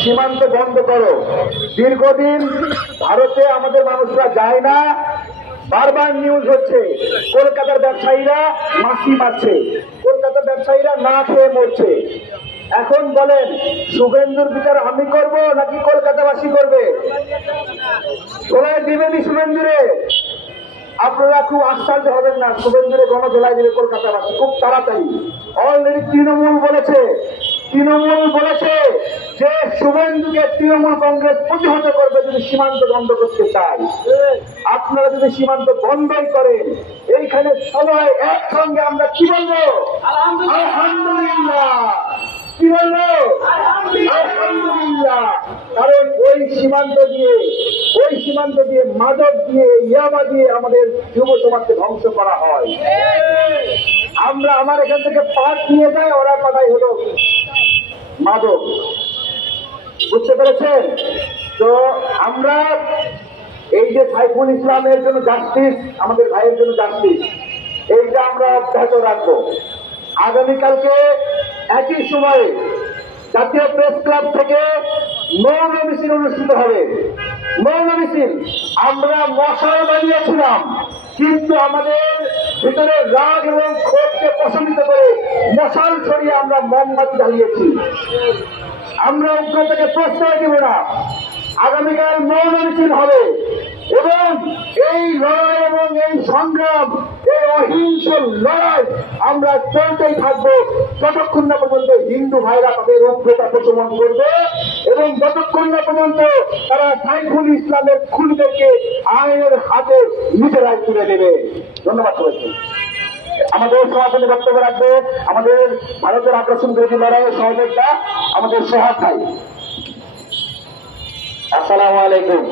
সীমান্ত বন্ধ করো। দীর্ঘদিন ভারতে আমাদের মানুষরা যায় না, বারবার নিউজ হচ্ছে কলকাতার ব্যবসায়ীরা মাছি মারছে, কলকাতার ব্যবসায়ীরা না খেয়ে মরছে। এখন বলেন শুভেন্দুর বিচার আমি করব নাকি কলকাতাবাসী করবে? ধোলাই দিবেনি শুভেন্দুরে? আপনারা খুব আশ্চর্য হবেন না, শুভেন্দুরে গণধোলাই দিবে কলকাতাবাসী খুব তাড়াতাড়ি। অলরেডি তৃণমূল বলেছে যে শুভেন্দুকে তৃণমূল কংগ্রেস প্রতিহত করবে যদি সীমান্ত বন্ধ করতে চায়। আপনারা যদি সীমান্ত বন্ধই করেন, এইখানে সবাই একসঙ্গে আমরা কি বলবো? আলহামদুলিল্লাহ। কি বলবো? আলহামদুলিল্লাহ। কারণ ওই সীমান্ত দিয়ে মাদক দিয়ে ইয়াবা দিয়ে আমাদের যুব সমাজকে ধ্বংস করা হয়। আমার এখান থেকে পাট নিয়ে যায়, ওরা কথাই হলো মাদক। বুঝতে পেরেছেন তো? আমরা এই যে সাইফুল ইসলামের জন্য জাস্টিস, আমাদের ভাইয়ের জন্য জাস্টিস, এইটা আমরা অব্যাহত রাখবো। আগামীকালকে একই সময়ে জাতীয় প্রেস ক্লাব থেকে মৌন মিছিল অনুষ্ঠিত হবে। মৌন মিছিল আমরা মশাল বানিয়েছিলাম, কিন্তু আমাদের ভিতরে রাগ এবং ক্ষোভকে প্রশমিত করে মশাল ছড়িয়ে আমরা মোমবাতি জ্বালিয়েছি। আমরা উগ্রতাকে প্রশ্রয় দেব না। আগামীকাল মৌন মিছিল হবে এবং এই লড়াই এবং এই সংগ্রাম, এই অহিংস লড়াই আমরা চলতেই থাকবো যতক্ষণ না পর্যন্ত হিন্দু ভাইরা তাদের উগ্রতা প্রশমন করবে এবং যতক্ষণ না পর্যন্ত তারা সাইফুল ইসলামের খুনিদেরকে আইনের হাতে নিজেরাই তুলে দেবে। ধন্যবাদ সবাইকে। আমাদের সমাপনী বক্তব্য রাখবে আমাদের ভারতের আগ্রাসন বিরোধী লড়াইয়ের সহযোগিতা আমাদের সোহাগ ভাই। আসসালামু আলাইকুম।